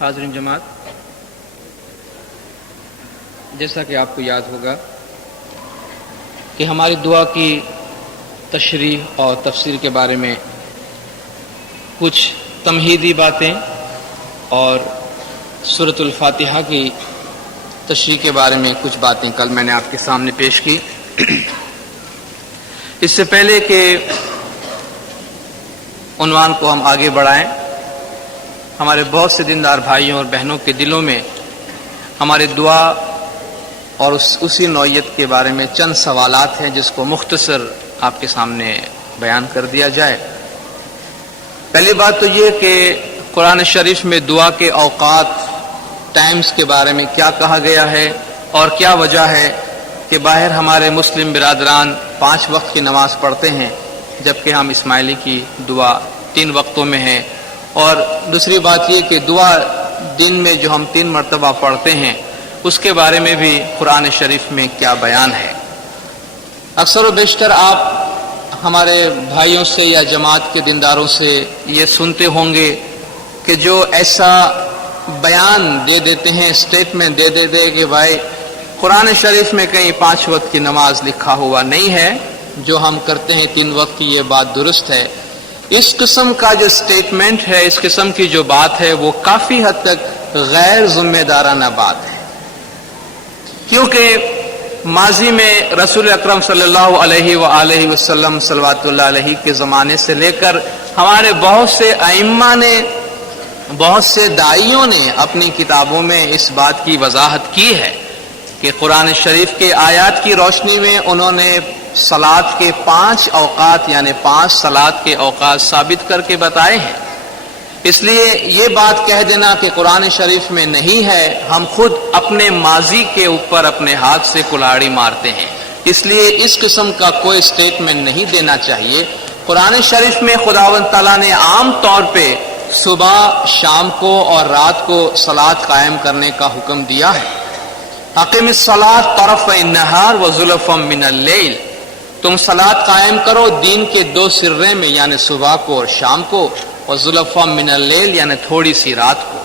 حاضرین جماعت، جیسا کہ آپ کو یاد ہوگا کہ ہماری دعا کی تشریح اور تفسیر کے بارے میں کچھ تمہیدی باتیں اور سورۃ الفاتحہ کی تشریح کے بارے میں کچھ باتیں کل میں نے آپ کے سامنے پیش کی۔ اس سے پہلے کہ عنوان کو ہم آگے بڑھائیں، ہمارے بہت سے دیندار بھائیوں اور بہنوں کے دلوں میں ہماری دعا اور اسی نوعیت کے بارے میں چند سوالات ہیں جس کو مختصر آپ کے سامنے بیان کر دیا جائے۔ پہلی بات تو یہ کہ قرآن شریف میں دعا کے اوقات، ٹائمز کے بارے میں کیا کہا گیا ہے اور کیا وجہ ہے کہ باہر ہمارے مسلم برادران 5 وقت کی نماز پڑھتے ہیں جبکہ ہم اسماعیلی کی دعا 3 وقتوں میں ہیں۔ اور دوسری بات یہ کہ دعا دن میں جو ہم 3 مرتبہ پڑھتے ہیں اس کے بارے میں بھی قرآن شریف میں کیا بیان ہے۔ اکثر و بیشتر آپ ہمارے بھائیوں سے یا جماعت کے دینداروں سے یہ سنتے ہوں گے کہ جو ایسا بیان دے دیتے ہیں، اسٹیٹمنٹ دے دیتے ہیں کہ بھائی قرآن شریف میں کہیں 5 وقت کی نماز لکھا ہوا نہیں ہے، جو ہم کرتے ہیں 3 وقت کی یہ بات درست ہے۔ اس قسم کا جو اسٹیٹمنٹ ہے، اس قسم کی جو بات ہے، وہ کافی حد تک غیر ذمہ دارانہ بات ہے، کیونکہ ماضی میں رسول اکرم صلی اللہ علیہ وآلہ وسلم صلوات اللہ علیہ کے زمانے سے لے کر ہمارے بہت سے ائمہ نے، بہت سے داعیوں نے اپنی کتابوں میں اس بات کی وضاحت کی ہے کہ قرآن شریف کے آیات کی روشنی میں انہوں نے صلاۃ کے 5 اوقات یعنی 5 صلاۃ کے اوقات ثابت کر کے بتائے ہیں۔ اس لیے یہ بات کہہ دینا کہ قرآن شریف میں نہیں ہے، ہم خود اپنے ماضی کے اوپر اپنے ہاتھ سے کلاڑی مارتے ہیں۔ اس لیے اس قسم کا کوئی اسٹیٹمنٹ نہیں دینا چاہیے۔ قرآن شریف میں خداوند تعالیٰ نے عام طور پہ صبح، شام کو اور رات کو صلاۃ قائم کرنے کا حکم دیا ہے۔ اقم الصلاۃ طرفی النہار وزلفا من اللیل، تم صلاۃ قائم کرو دین کے 2 سرے میں یعنی صبح کو اور شام کو، اور زلفا من اللیل یعنی تھوڑی سی رات کو۔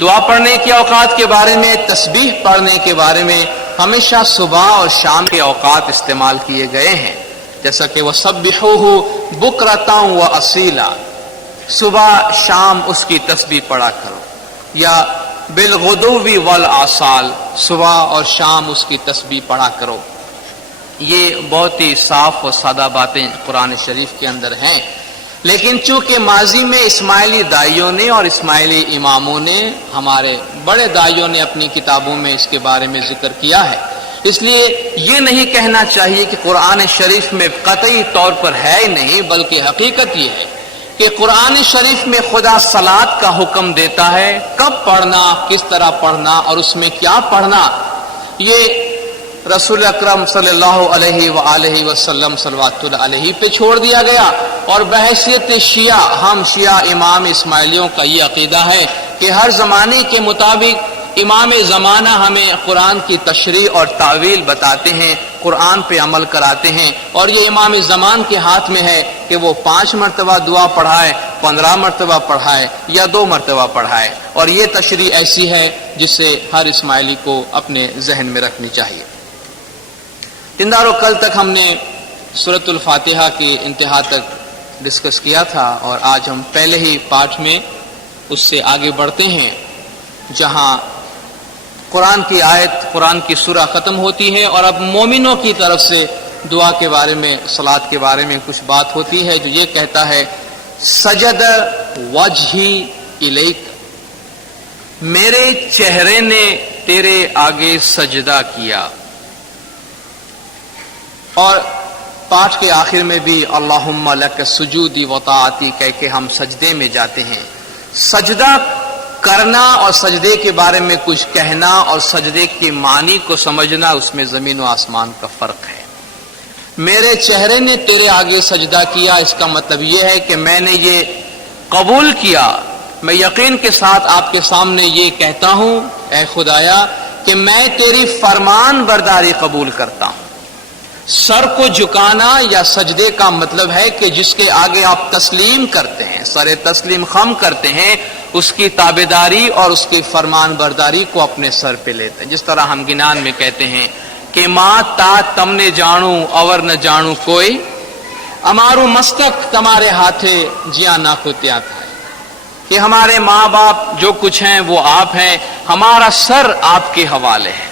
دعا پڑھنے کے اوقات کے بارے میں، تسبیح پڑھنے کے بارے میں ہمیشہ صبح اور شام کے اوقات استعمال کیے گئے ہیں، جیسا کہ وَسَبِّحُوهُ بُكْرَةً وَأَصِيلًا، صبح شام اس کی تسبیح پڑھا کرو، یا بالغدو والآصال، صبح اور شام اس کی تسبیح پڑھا کرو۔ یہ بہت ہی صاف اور سادہ باتیں قرآن شریف کے اندر ہیں، لیکن چونکہ ماضی میں اسماعیلی داعیوں نے اور اسماعیلی اماموں نے، ہمارے بڑے داعیوں نے اپنی کتابوں میں اس کے بارے میں ذکر کیا ہے، اس لیے یہ نہیں کہنا چاہیے کہ قرآن شریف میں قطعی طور پر ہے ہی نہیں، بلکہ حقیقت یہ ہے کہ قرآن شریف میں خدا صلاۃ کا حکم دیتا ہے، کب پڑھنا، کس طرح پڑھنا اور اس میں کیا پڑھنا، یہ رسول اکرم صلی اللہ علیہ وآلہ وسلم صلوات اللہ علیہ پہ چھوڑ دیا گیا۔ اور بحیثیت شیعہ، ہم شیعہ امام اسماعیلیوں کا یہ عقیدہ ہے کہ ہر زمانے کے مطابق امام زمانہ ہمیں قرآن کی تشریح اور تعویل بتاتے ہیں، قرآن پہ عمل کراتے ہیں، اور یہ امام زمان کے ہاتھ میں ہے کہ وہ 5 مرتبہ دعا پڑھائے، 15 مرتبہ پڑھائے یا 2 مرتبہ پڑھائے، اور یہ تشریح ایسی ہے جسے ہر اسماعیلی کو اپنے ذہن میں رکھنی چاہیے۔ دیندارو، کل تک ہم نے سورۃ الفاتحہ کی انتہا تک ڈسکس کیا تھا، اور آج ہم پہلے ہی پارٹ میں اس سے آگے بڑھتے ہیں جہاں قرآن کی آیت، قرآن کی سورہ ختم ہوتی ہے، اور اب مومنوں کی طرف سے دعا کے بارے میں، صلاۃ کے بارے میں کچھ بات ہوتی ہے جو یہ کہتا ہے سجد وجہی الیک، میرے چہرے نے تیرے آگے سجدہ کیا۔ اور پارٹ کے آخر میں بھی اللہم لک سجودی و طاعتی کہہ کے ہم سجدے میں جاتے ہیں۔ سجدہ کرنا اور سجدے کے بارے میں کچھ کہنا اور سجدے کے معنی کو سمجھنا، اس میں زمین و آسمان کا فرق ہے۔ میرے چہرے نے تیرے آگے سجدہ کیا، اس کا مطلب یہ ہے کہ میں نے یہ قبول کیا، میں یقین کے ساتھ آپ کے سامنے یہ کہتا ہوں اے خدایا کہ میں تیری فرمان برداری قبول کرتا ہوں۔ سر کو جھکانا یا سجدے کا مطلب ہے کہ جس کے آگے آپ تسلیم کرتے ہیں، سر تسلیم خم کرتے ہیں اس کی تابعداری اور اس کی فرمان برداری کو اپنے سر پہ لیتے ہیں. جس طرح ہم گنان میں کہتے ہیں کہ ماں تا تم نے جانو اور نہ جانو کوئی، ہمارو مستک تمہارے ہاتھے جیا نہ کو تیا تھا، کہ ہمارے ماں باپ جو کچھ ہیں وہ آپ ہیں، ہمارا سر آپ کے حوالے ہے.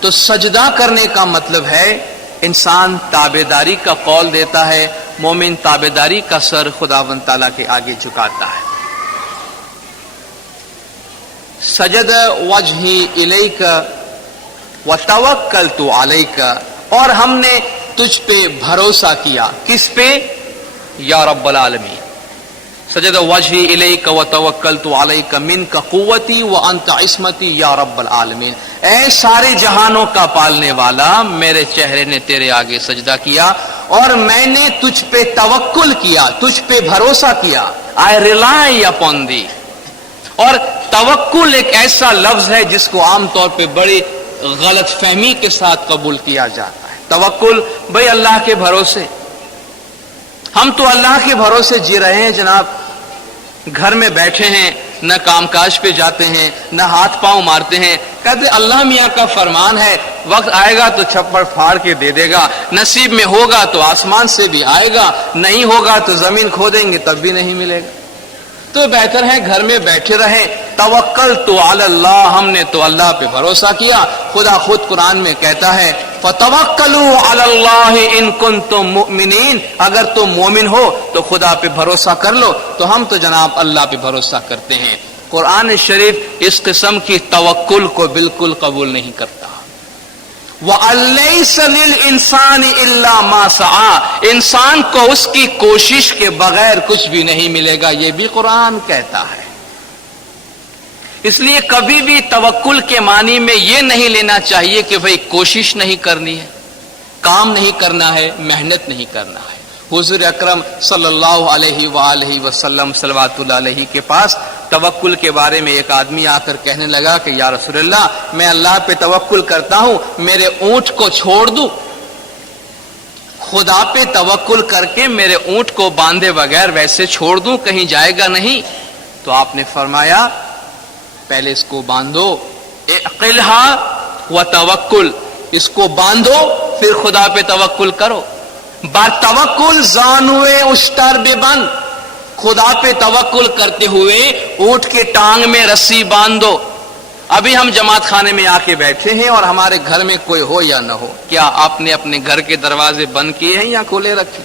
تو سجدہ کرنے کا مطلب ہے انسان تابعداری کا قول دیتا ہے، مومن تابعداری کا سر خداوند تعالیٰ کے آگے جھکاتا ہے. سجد وجہی الیک وتوکلت علیک، اور ہم نے تجھ پہ بھروسہ کیا. کس پہ؟ یا رب العالمین. سجد وجہی الیک وتوکلت علیک منک قوتی وانت عصمتی یا رب العالمین. اے سارے جہانوں کا پالنے والا، میرے چہرے نے تیرے آگے سجدہ کیا اور میں نے تجھ پہ توکل کیا، تجھ پہ بھروسہ کیا. I rely upon thee. اور توکل ایک ایسا لفظ ہے جس کو عام طور پہ بڑی غلط فہمی کے ساتھ قبول کیا جاتا ہے. توکل بھئی اللہ کے بھروسے، ہم تو اللہ کے بھروسے جی رہے ہیں جناب. گھر میں بیٹھے ہیں، نہ کام کاج پہ جاتے ہیں، نہ ہاتھ پاؤں مارتے ہیں، کہتے اللہ میاں کا فرمان ہے، وقت آئے گا تو چھپڑ پھاڑ کے دے دے گا، نصیب میں ہوگا تو آسمان سے بھی آئے گا، نہیں ہوگا تو زمین کھودیں گے تب بھی نہیں ملے گا. تو بہتر ہے گھر میں بیٹھے رہیں. توکل تو علی اللہ، ہم نے تو اللہ پہ بھروسہ کیا. خدا خود قرآن میں کہتا ہے فَتَوَكَّلُوا عَلَى اللَّهِ إِن كُنتُم مُؤْمِنِينَ، اگر تم مومن ہو تو خدا پہ بھروسہ کر لو. تو ہم تو جناب اللہ پہ بھروسہ کرتے ہیں. قرآن شریف اس قسم کی توکل کو بالکل قبول نہیں کرتا. وَأَلَّيْسَ لِلْإِنسَانِ إِلَّا مَا سَعَى، انسان کو اس کی کوشش کے بغیر کچھ بھی نہیں ملے گا، یہ بھی قرآن کہتا ہے. اس لیے کبھی بھی توکل کے معنی میں یہ نہیں لینا چاہیے کہ بھئی کوشش نہیں کرنی ہے، کام نہیں کرنا ہے، محنت نہیں کرنا ہے. حضور اکرم صلی اللہ علیہ وآلہ وسلم صلوات اللہ علیہ کے پاس توکل کے بارے میں ایک آدمی آ کر کہنے لگا کہ یا رسول اللہ، میں اللہ پہ توکل کرتا ہوں، میرے اونٹ کو چھوڑ دوں؟ خدا پہ توکل کر کے میرے اونٹ کو باندھے بغیر ویسے چھوڑ دوں، کہیں جائے گا نہیں؟ تو آپ نے فرمایا پہلے اس کو باندھو، اعقلھا وتوکل، اس کو باندھو پھر خدا پہ توکل کرو. بار توکل زانوے اشتر بے بند، خدا پہ توکل کرتے ہوئے اونٹ کے ٹانگ میں رسی باندھو. ابھی ہم جماعت خانے میں آ کے بیٹھے ہیں اور ہمارے گھر میں کوئی ہو یا نہ ہو، کیا آپ نے اپنے گھر کے دروازے بند کیے ہیں یا کھولے رکھے؟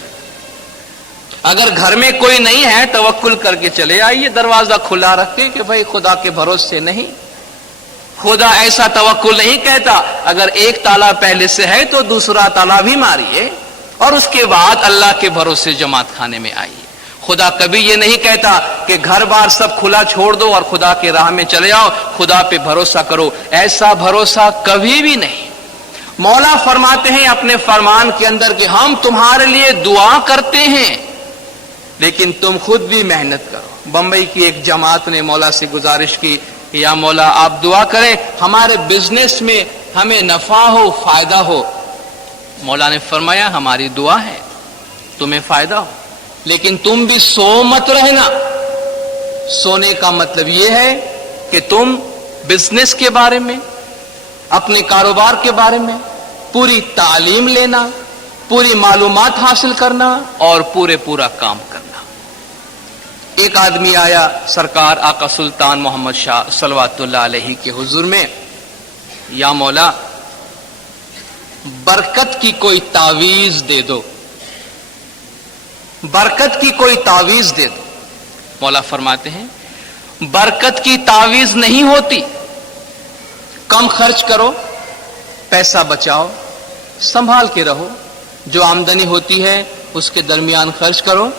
اگر گھر میں کوئی نہیں ہے توکل کر کے چلے آئیے، دروازہ کھلا رکھ کے، کہ بھائی خدا کے بھروسے نہیں. خدا ایسا توکل نہیں کہتا. اگر ایک تالا پہلے سے ہے تو دوسرا تالا بھی ماریے اور اس کے بعد اللہ کے بھروسے جماعت خانے میں آئیے. خدا کبھی یہ نہیں کہتا کہ گھر بار سب کھلا چھوڑ دو اور خدا کے راہ میں چلے آؤ، خدا پہ بھروسہ کرو. ایسا بھروسہ کبھی بھی نہیں. مولا فرماتے ہیں اپنے فرمان کے اندر کہ ہم تمہارے لیے دعا کرتے ہیں لیکن تم خود بھی محنت کرو. بمبئی کی ایک جماعت نے مولا سے گزارش کی یا مولا آپ دعا کریں ہمارے بزنس میں ہمیں نفع ہو، فائدہ ہو. مولا نے فرمایا ہماری دعا ہے تمہیں فائدہ ہو، لیکن تم بھی سو مت رہنا. سونے کا مطلب یہ ہے کہ تم بزنس کے بارے میں، اپنے کاروبار کے بارے میں پوری تعلیم لینا، پوری معلومات حاصل کرنا اور پورا کام کرنا. ایک آدمی آیا سرکار آقا سلطان محمد شاہ صلوات اللہ علیہ کے حضور میں، یا مولا برکت کی کوئی تعویذ دے دو، برکت کی کوئی تعویذ دے دو. مولا فرماتے ہیں برکت کی تعویذ نہیں ہوتی. کم خرچ کرو، پیسہ بچاؤ، سنبھال کے رہو، جو آمدنی ہوتی ہے اس کے درمیان خرچ کرو.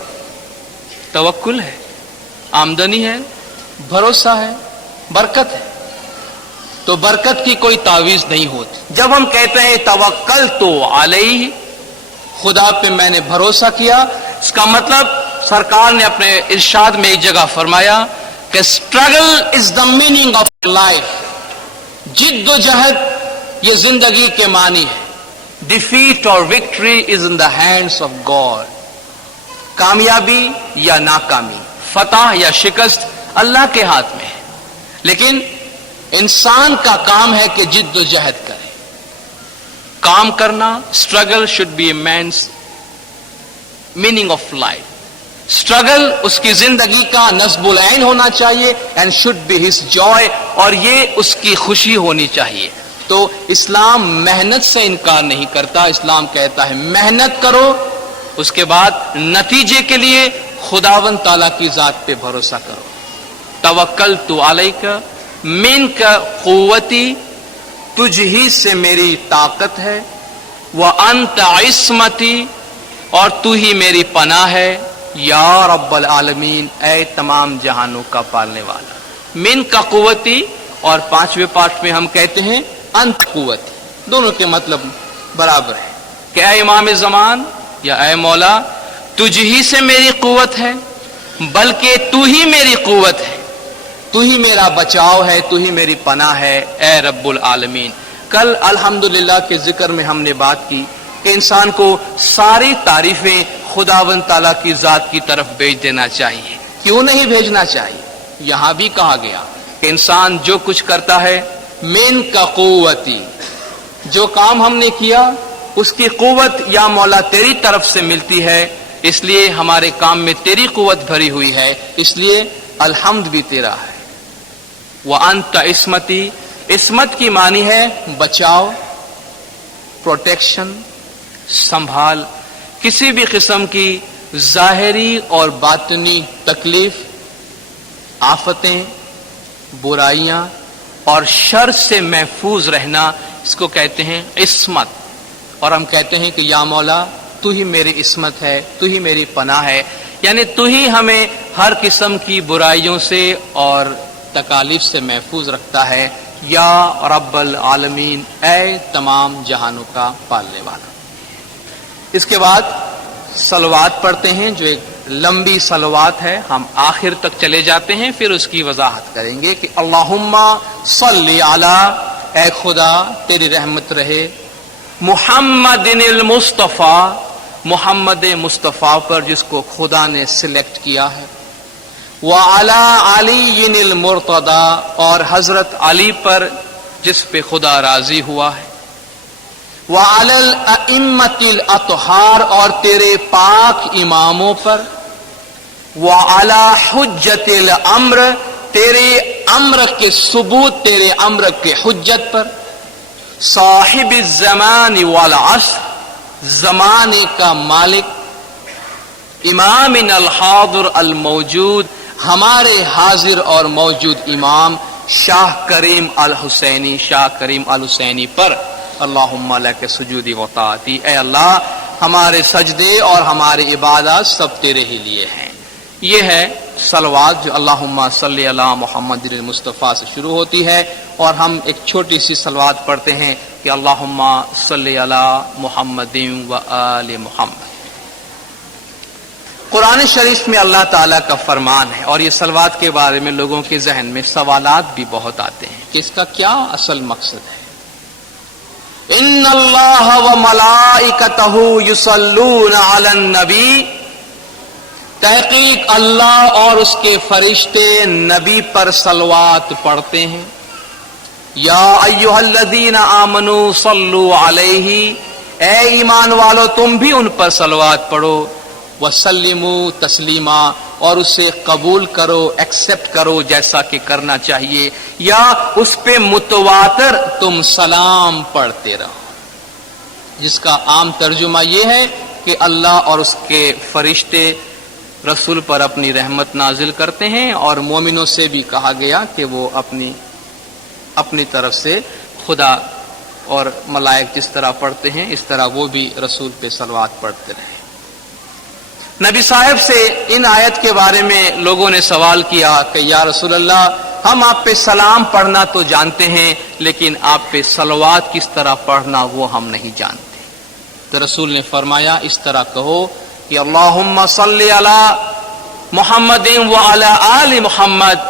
توکل ہے، آمدنی ہے، بھروسہ ہے، برکت ہے. تو برکت کی کوئی تعویذ نہیں ہوتی. جب ہم کہتے ہیں توکلت علیہ، خدا پہ میں نے بھروسہ کیا، اس کا مطلب سرکار نے اپنے ارشاد میں ایک جگہ فرمایا کہ struggle is the meaning of life. جد و جہد یہ زندگی کے معنی ہے. ڈیفیٹ اور victory is in the hands of God. کامیابی یا ناکامی، فتح یا شکست اللہ کے ہاتھ میں ہے، لیکن انسان کا کام ہے کہ جد و جہد کرے. کام کرنا، struggle should be a man's meaning of life. Struggle اس کی زندگی کا نصب العین ہونا چاہیے، and should be his joy, اور یہ اس کی خوشی ہونی چاہیے. تو اسلام محنت سے انکار نہیں کرتا. اسلام کہتا ہے محنت کرو، اس کے بعد نتیجے کے لیے خداوند تعالیٰ کی ذات پہ بھروسہ کرو. توکلت علیک منک قوتی، تجھ ہی سے میری طاقت ہے، وانت عصمتی، اور تو ہی میری پناہ ہے، یا رب العالمین، اے تمام جہانوں کا پالنے والا. من کا قوتی، اور پانچویں پارٹ میں ہم کہتے ہیں انت قوتی. دونوں کے مطلب برابر ہے کہ اے امام زمان یا اے مولا، تجھ ہی سے میری قوت ہے، بلکہ تو ہی میری قوت ہے، تو ہی میرا بچاؤ ہے، تو ہی میری پناہ ہے، اے رب العالمین. کل الحمدللہ کے ذکر میں ہم نے بات کی کہ انسان کو ساری تعریفیں خداوند تعالیٰ کی ذات کی طرف بھیج دینا چاہیے. کیوں نہیں بھیجنا چاہیے؟ یہاں بھی کہا گیا کہ انسان جو کچھ کرتا ہے من کا قوتی، جو کام ہم نے کیا اس کی قوت یا مولا تیری طرف سے ملتی ہے، اس لیے ہمارے کام میں تیری قوت بھری ہوئی ہے، اس لیے الحمد بھی تیرا ہے. وانت عصمتی، عصمت کی معنی ہے بچاؤ، پروٹیکشن، سنبھال. کسی بھی قسم کی ظاہری اور باطنی تکلیف، آفتیں، برائیاں اور شر سے محفوظ رہنا، اس کو کہتے ہیں عصمت. اور ہم کہتے ہیں کہ یا مولا تو ہی میری عصمت ہے، تو ہی میری پناہ ہے، یعنی تو ہی ہمیں ہر قسم کی برائیوں سے اور تکالیف سے محفوظ رکھتا ہے، یا رب العالمین، اے تمام جہانوں کا پالنے والا. اس کے بعد صلوات پڑھتے ہیں، جو ایک لمبی صلوات ہے. ہم آخر تک چلے جاتے ہیں، پھر اس کی وضاحت کریں گے کہ اللہم صلی علی، اے خدا تیری رحمت رہے، محمد المصطفیٰ، محمد مصطفیٰ پر جس کو خدا نے سلیکٹ کیا ہے، وعلی علی المرتضی، اور حضرت علی پر جس پہ خدا راضی ہوا ہے، وعلی الائمۃ الاطہار، اور تیرے پاک اماموں پر، وعلی حجت الامر، تیرے امر کے ثبوت، تیرے امر کے حجت پر، صاحب الزمان والعصر، زمانے کا مالک، امامنا الحاضر الموجود، ہمارے حاضر اور موجود امام شاہ کریم الحسینی، شاہ کریم الحسینی پر اللہم لک سجودی و طاعتی، اے اللہ ہمارے سجدے اور ہمارے عبادات سب تیرے ہی لیے ہیں. یہ ہے صلوات جو اللہم صلی علی محمد المصطفیٰ سے شروع ہوتی ہے. اور ہم ایک چھوٹی سی صلوات پڑھتے ہیں کہ اللہم صلی علی محمد و آل محمد. قرآن شریف میں اللہ تعالیٰ کا فرمان ہے، اور یہ صلوات کے بارے میں لوگوں کے ذہن میں سوالات بھی بہت آتے ہیں کہ اس کا کیا اصل مقصد ہے. ان اللہ و ملائکتہ یصلون علی النبی، تحقیق اللہ اور اس کے فرشتے نبی پر صلوات پڑھتے ہیں. یا ایھا الذین آمنوا صلوا علیہ، اے ایمان والو تم بھی ان پر صلوات پڑھو. وسلموا تسلیما، اور اسے قبول کرو، ایکسپٹ کرو جیسا کہ کرنا چاہیے، یا اس پہ متواتر تم سلام پڑھتے رہو، جس کا عام ترجمہ یہ ہے کہ اللہ اور اس کے فرشتے رسول پر اپنی رحمت نازل کرتے ہیں، اور مومنوں سے بھی کہا گیا کہ وہ اپنی طرف سے خدا اور ملائک جس طرح پڑھتے ہیں اس طرح وہ بھی رسول پہ صلوات پڑھتے رہے. نبی صاحب سے ان آیت کے بارے میں لوگوں نے سوال کیا کہ یا رسول اللہ، ہم آپ پہ سلام پڑھنا تو جانتے ہیں، لیکن آپ پہ صلوات کس طرح پڑھنا وہ ہم نہیں جانتے. تو رسول نے فرمایا اس طرح کہو کہ اللہم صلی علی محمد وعلی آل محمد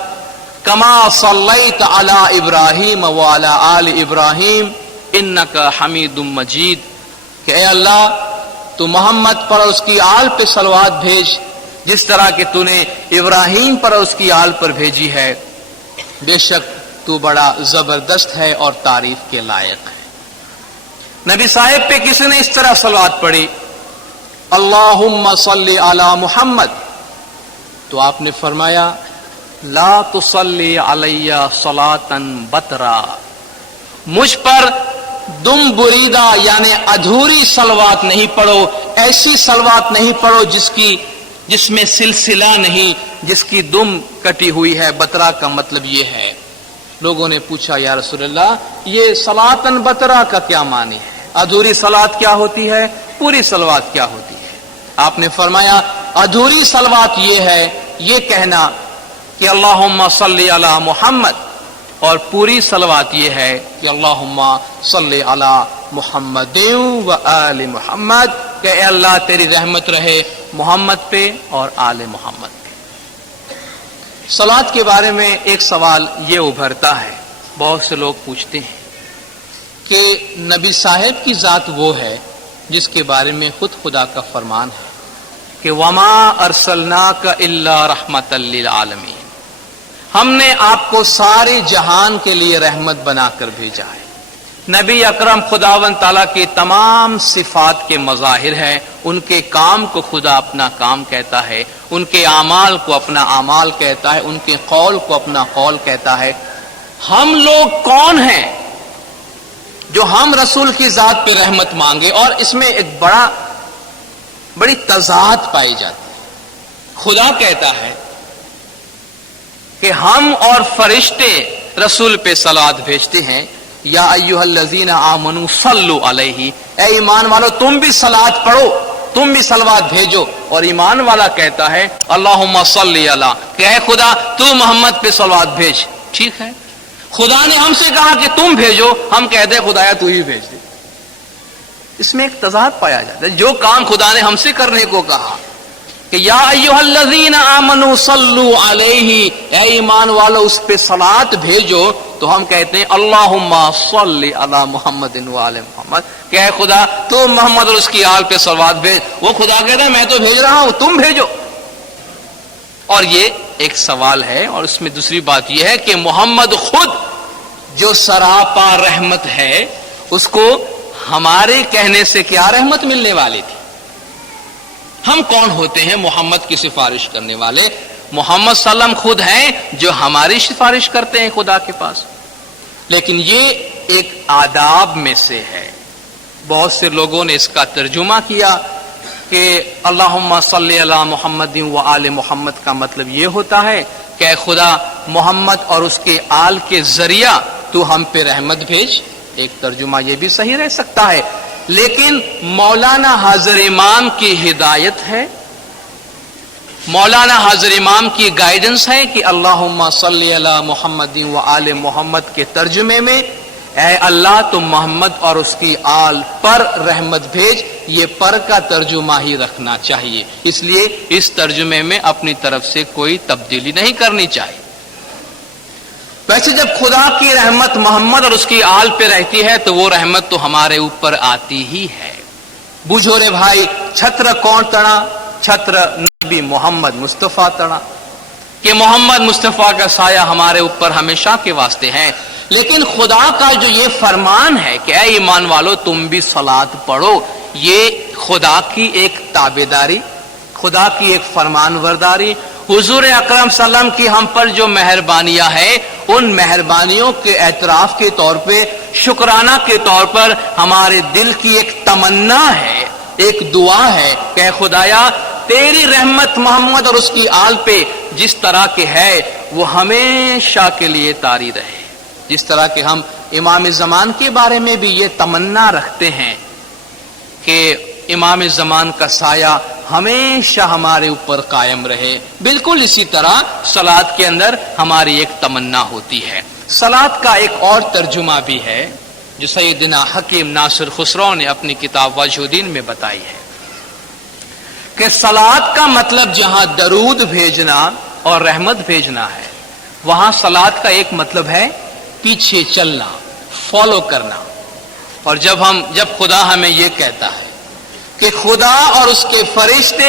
کما صلیت علی ابراہیم وعلی آل ابراہیم انک حمید مجید، کہ اے اللہ تو محمد پر اس کی آل پہ صلوات بھیج، جس طرح کہ تو نے ابراہیم پر اس کی آل پر بھیجی ہے، بے شک تو بڑا زبردست ہے اور تعریف کے لائق ہے۔ نبی صاحب پہ کسی نے اس طرح صلوات پڑھی، اللہم صلی علی محمد، تو آپ نے فرمایا لا تصلی علی صلاۃ بترا، مجھ پر دم بریدہ یعنی ادھوری صلوات نہیں پڑھو، ایسی صلوات نہیں پڑھو جس میں سلسلہ نہیں، جس کی دم کٹی ہوئی ہے۔ بترا کا مطلب یہ ہے۔ لوگوں نے پوچھا یا رسول اللہ یہ صلاۃ بترا کا کیا معنی ہے؟ ادھوری صلوات کیا ہوتی ہے، پوری صلوات کیا ہوتی ہے؟ آپ نے فرمایا ادھوری صلوات یہ ہے، یہ کہنا کہ اللہم صلی علی محمد، اور پوری صلوات یہ ہے کہ اللہم صلی علی محمد و آل محمد، کہ اے اللہ تیری رحمت رہے محمد پہ اور آل محمد پہ۔ صلوات کے بارے میں ایک سوال یہ ابھرتا ہے، بہت سے لوگ پوچھتے ہیں کہ نبی صاحب کی ذات وہ ہے جس کے بارے میں خود خدا کا فرمان ہے کہ وما ارسلناک الا رحمت للعالمین، ہم نے آپ کو سارے جہان کے لیے رحمت بنا کر بھیجا ہے۔ نبی اکرم خداوند تعالیٰ کے تمام صفات کے مظاہر ہیں، ان کے کام کو خدا اپنا کام کہتا ہے، ان کے اعمال کو اپنا اعمال کہتا ہے، ان کے قول کو اپنا قول کہتا ہے۔ ہم لوگ کون ہیں جو ہم رسول کی ذات پہ رحمت مانگے؟ اور اس میں ایک بڑی تضاد پائی جاتی ہے۔ خدا کہتا ہے کہ ہم اور فرشتے رسول پہ صلوات بھیجتے ہیں، یا ایھا الذین آمنوا صلوا علیہ، اے ایمان والو تم بھی صلوات پڑھو، تم بھی صلوات بھیجو۔ اور ایمان والا کہتا ہے اللہم صلی علی، کہ اے خدا تو محمد پہ صلوات بھیج۔ ٹھیک ہے، خدا نے ہم سے کہا کہ تم بھیجو، ہم کہتے ہیں خدایا تو ہی بھیج دے۔ اس میں ایک تضاد پایا جاتا ہے۔ جو کام خدا نے ہم سے کرنے کو کہا کہ یا ایھا الذین آمنوا صلوا علیہ، اے ایمان والو اس پہ صلوات بھیجو، تو ہم کہتے ہیں اللہم صلی علی محمد و آل محمد، کہ اے خدا تو محمد اور اس کی آل پہ صلوات بھیج۔ وہ خدا کہتا ہے میں تو بھیج رہا ہوں، تم بھیجو۔ اور یہ ایک سوال ہے، اور اس میں دوسری بات یہ ہے کہ محمد خود جو سراپا رحمت ہے، اس کو ہمارے کہنے سے کیا رحمت ملنے والی تھی؟ ہم کون ہوتے ہیں محمد کی سفارش کرنے والے؟ محمد صلی اللہ علیہ وسلم خود ہیں جو ہماری سفارش کرتے ہیں خدا کے پاس۔ لیکن یہ ایک آداب میں سے ہے۔ بہت سے لوگوں نے اس کا ترجمہ کیا کہ اللہم صلی علی محمد و آل محمد کا مطلب یہ ہوتا ہے کہ اے خدا محمد اور اس کے آل کے ذریعہ تو ہم پہ رحمت بھیج۔ ایک ترجمہ یہ بھی صحیح رہ سکتا ہے، لیکن مولانا حاضر امام کی ہدایت ہے، مولانا حاضر امام کی گائیڈنس ہے کہ اللہم صلی علی محمد و آل محمد کے ترجمے میں اے اللہ تم محمد اور اس کی آل پر رحمت بھیج، یہ پر کا ترجمہ ہی رکھنا چاہیے۔ اس لیے اس ترجمے میں اپنی طرف سے کوئی تبدیلی نہیں کرنی چاہیے۔ ویسے جب خدا کی رحمت محمد اور اس کی آل پہ رہتی ہے تو وہ رحمت تو ہمارے اوپر آتی ہی ہے۔ بوجھو رے بھائی، چھتر کون تڑا؟ چھتر نبی محمد مصطفیٰ تڑا، کہ محمد مصطفیٰ کا سایہ ہمارے اوپر ہمیشہ کے واسطے ہے۔ لیکن خدا کا جو یہ فرمان ہے کہ اے ایمان والو تم بھی صلوات پڑھو، یہ خدا کی ایک تابعداری، خدا کی ایک فرمان برداری، حضور اکرم صلی اللہ علیہ وسلم کی ہم پر جو مہربانیاں ہیں، ان مہربانیوں کے اعتراف کے طور پہ، شکرانہ کے طور پر ہمارے دل کی ایک تمنا ہے، ایک دعا ہے کہ اے خدایا تیری رحمت محمد اور اس کی آل پہ جس طرح کے ہے وہ ہمیشہ کے لیے طاری رہے۔ جس طرح کہ ہم امام زمان کے بارے میں بھی یہ تمنا رکھتے ہیں کہ امام زمان کا سایہ ہمیشہ ہمارے اوپر قائم رہے، بالکل اسی طرح صلوات کے اندر ہماری ایک تمنا ہوتی ہے۔ صلوات کا ایک اور ترجمہ بھی ہے جو سیدنا حکیم ناصر خسرو نے اپنی کتاب وجہ الدین میں بتائی ہے کہ صلوات کا مطلب جہاں درود بھیجنا اور رحمت بھیجنا ہے، وہاں صلوات کا ایک مطلب ہے پیچھے چلنا، فالو کرنا۔ اور جب خدا ہمیں یہ کہتا ہے کہ خدا اور اس کے فرشتے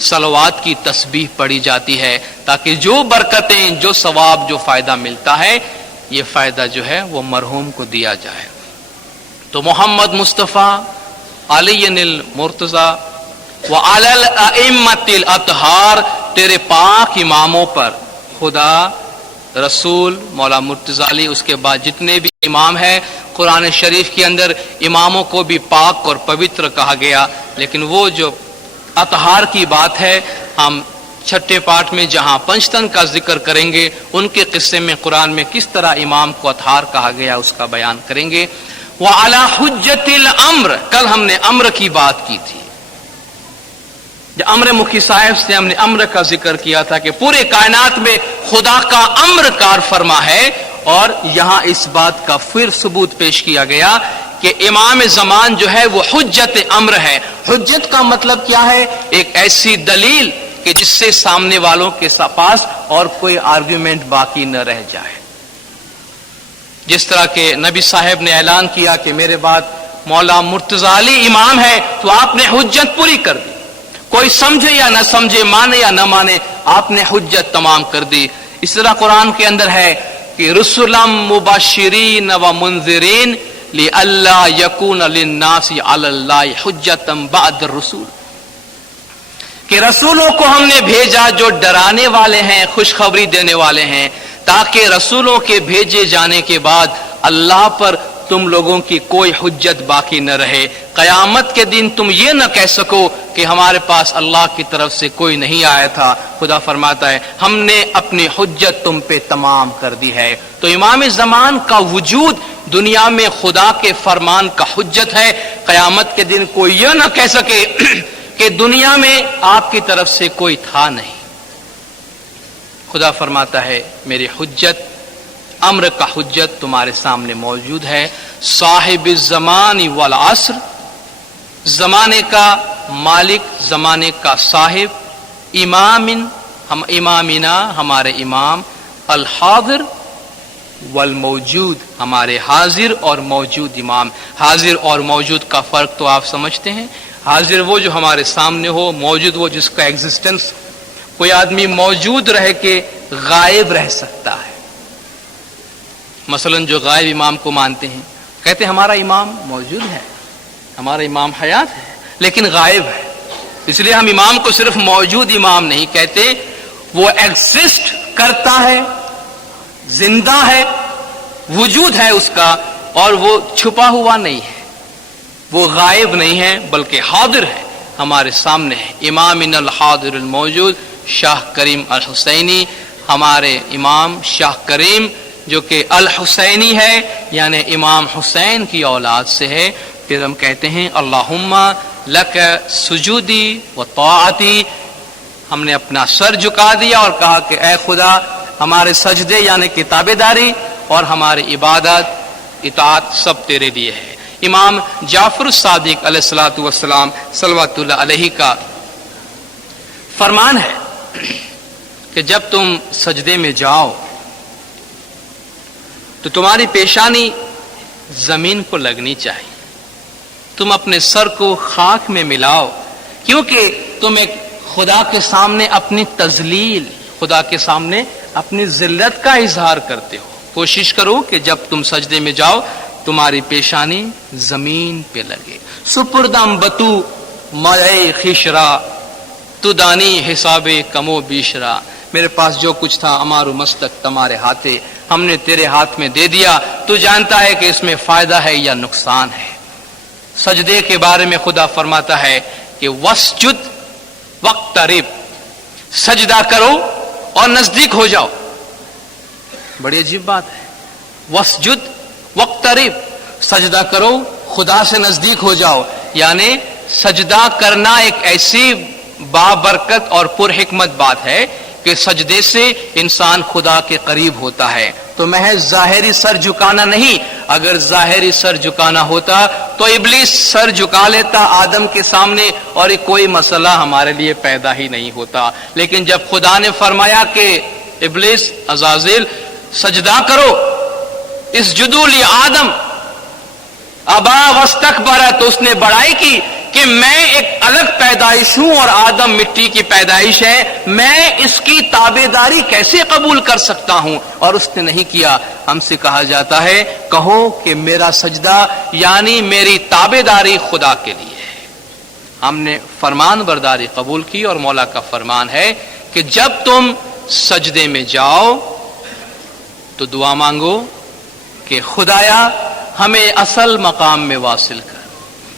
صلوات کی تسبیح پڑھی جاتی ہے تاکہ جو برکتیں، جو ثواب، جو فائدہ ملتا ہے، یہ فائدہ جو ہے وہ مرحوم کو دیا جائے۔ تو محمد مصطفیٰ علی المرتضی وعلی الائمۃ الاطہار، تیرے پاک اماموں پر، خدا، رسول، مولا مرتضی علی، اس کے بعد جتنے بھی امام ہیں، قرآن شریف کے اندر اماموں کو بھی پاک اور پوتر کہا گیا، لیکن وہ جو اطہار کی بات ہے، ہم چھٹے پاٹ میں جہاں پنجتن کا ذکر کریں گے، ان کے قصے میں قرآن میں کس طرح امام کو اطہار کہا گیا اس کا بیان کریں گے۔ وعلی حجت الامر، کل ہم نے امر کی بات کی تھی، جب امر مکھی صاحب سے ہم نے امر کا ذکر کیا تھا کہ پورے کائنات میں خدا کا امر کار فرما ہے، اور یہاں اس بات کا پھر ثبوت پیش کیا گیا کہ امام زمان جو ہے وہ حجت امر ہے۔ حجت کا مطلب کیا ہے؟ ایک ایسی دلیل کہ جس سے سامنے والوں کے پاس اور کوئی آرگیومنٹ باقی نہ رہ جائے۔ جس طرح کہ نبی صاحب نے اعلان کیا کہ میرے بعد مولا مرتضی علی امام ہے، تو آپ نے حجت پوری کر دی، کوئی سمجھے یا نہ سمجھے، مانے یا نہ مانے، آپ نے حجت تمام کر دی۔ اس طرح قرآن کے اندر ہے کہ رسلا مبشرین و منذرین لئلا یکون للناس علی اللہ حجتا بعد الرسول، کہ رسولوں کو ہم نے بھیجا جو ڈرانے والے ہیں، خوشخبری دینے والے ہیں، تاکہ رسولوں کے بھیجے جانے کے بعد اللہ پر تم لوگوں کی کوئی حجت باقی نہ رہے، قیامت کے دن تم یہ نہ کہہ سکو کہ ہمارے پاس اللہ کی طرف سے کوئی نہیں آیا تھا۔ خدا فرماتا ہے ہم نے اپنی حجت تم پہ تمام کر دی ہے۔ تو امام زمان کا وجود دنیا میں خدا کے فرمان کا حجت ہے، قیامت کے دن کوئی یہ نہ کہہ سکے کہ دنیا میں آپ کی طرف سے کوئی تھا نہیں۔ خدا فرماتا ہے میری حجت، امر کا حجت تمہارے سامنے موجود ہے۔ صاحب الزمان والعصر، زمانے کا مالک، زمانے کا صاحب، ہم امامنا، ہمارے امام، الحاضر والموجود، ہمارے حاضر اور موجود امام۔ حاضر اور موجود کا فرق تو آپ سمجھتے ہیں، حاضر وہ جو ہمارے سامنے ہو، موجود وہ جس کا ایگزسٹنس، کوئی آدمی موجود رہ کے غائب رہ سکتا ہے۔ مثلا جو غائب امام کو مانتے ہیں، کہتے ہیں ہمارا امام موجود ہے، ہمارا امام حیات ہے لیکن غائب ہے، اس لیے ہم امام کو صرف موجود امام نہیں کہتے، وہ ایگزسٹ کرتا ہے، زندہ ہے، وجود ہے اس کا، اور وہ چھپا ہوا نہیں ہے، وہ غائب نہیں ہے بلکہ حاضر ہے، ہمارے سامنے ہے۔ امامنا الحاضر الموجود شاہ کریم الحسینی، ہمارے امام شاہ کریم جو کہ الحسینی ہے، یعنی امام حسین کی اولاد سے ہے۔ پھر ہم کہتے ہیں اللہم لک سجودی و طاعتی، ہم نے اپنا سر جھکا دیا اور کہا کہ اے خدا ہمارے سجدے یعنی کہ تابع داری اور ہماری عبادت، اطاعت سب تیرے لیے ہے۔ امام جعفر الصادق علیہ الصلوۃ والسلام صلوات اللہ علیہ کا فرمان ہے کہ جب تم سجدے میں جاؤ تو تمہاری پیشانی زمین کو لگنی چاہیے، تم اپنے سر کو خاک میں ملاؤ، کیونکہ تم ایک خدا کے سامنے اپنی تذلیل، خدا کے سامنے اپنی ذلت کا اظہار کرتے ہو۔ کوشش کرو کہ جب تم سجدے میں جاؤ تمہاری پیشانی زمین پہ لگے۔ سپردم بتو مائے خشرا تو دانی حساب کمو بیشرا، میرے پاس جو کچھ تھا امارو مستک تمہارے ہاتھے، ہم نے تیرے ہاتھ میں دے دیا، تو جانتا ہے کہ اس میں فائدہ ہے یا نقصان ہے۔ سجدے کے بارے میں خدا فرماتا ہے کہ وسجد وقترب، سجدہ کرو اور نزدیک ہو جاؤ۔ بڑی عجیب بات ہے، وسجد وقترب، سجدہ کرو خدا سے نزدیک ہو جاؤ، یعنی سجدہ کرنا ایک ایسی بابرکت اور پرحکمت بات ہے کہ سجدے سے انسان خدا کے قریب ہوتا ہے۔ تو محض ظاہری سر جھکانا نہیں، اگر ظاہری سر جھکانا ہوتا تو ابلیس سر جھکا لیتا آدم کے سامنے اور کوئی مسئلہ ہمارے لیے پیدا ہی نہیں ہوتا، لیکن جب خدا نے فرمایا کہ ابلیس، عزازیل، سجدہ کرو، اسجدوا لآدم ابا واستکبر، تو اس نے بڑائی کی کہ کہ میں ایک الگ پیدائش ہوں اور آدم مٹی کی پیدائش ہے، میں اس کی تابعداری کیسے قبول کر سکتا ہوں؟ اور اس نے نہیں کیا۔ ہم سے کہا جاتا ہے کہو کہ میرا سجدہ یعنی میری تابعداری خدا کے لیے ہے۔ ہم نے فرمان برداری قبول کی، اور مولا کا فرمان ہے کہ جب تم سجدے میں جاؤ تو دعا مانگو کہ خدایا ہمیں اصل مقام میں واصل کر۔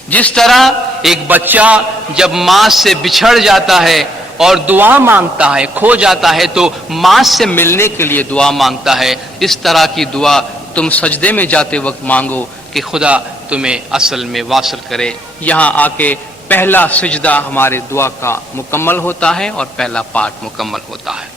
جس طرح ایک بچہ جب ماں سے بچھڑ جاتا ہے اور دعا مانگتا ہے، کھو جاتا ہے، تو ماں سے ملنے کے لیے دعا مانگتا ہے، اس طرح کی دعا تم سجدے میں جاتے وقت مانگو کہ خدا تمہیں اصل میں واصل کرے۔ یہاں آ کے پہلا سجدہ ہمارے دعا کا مکمل ہوتا ہے اور پہلا پارٹ مکمل ہوتا ہے۔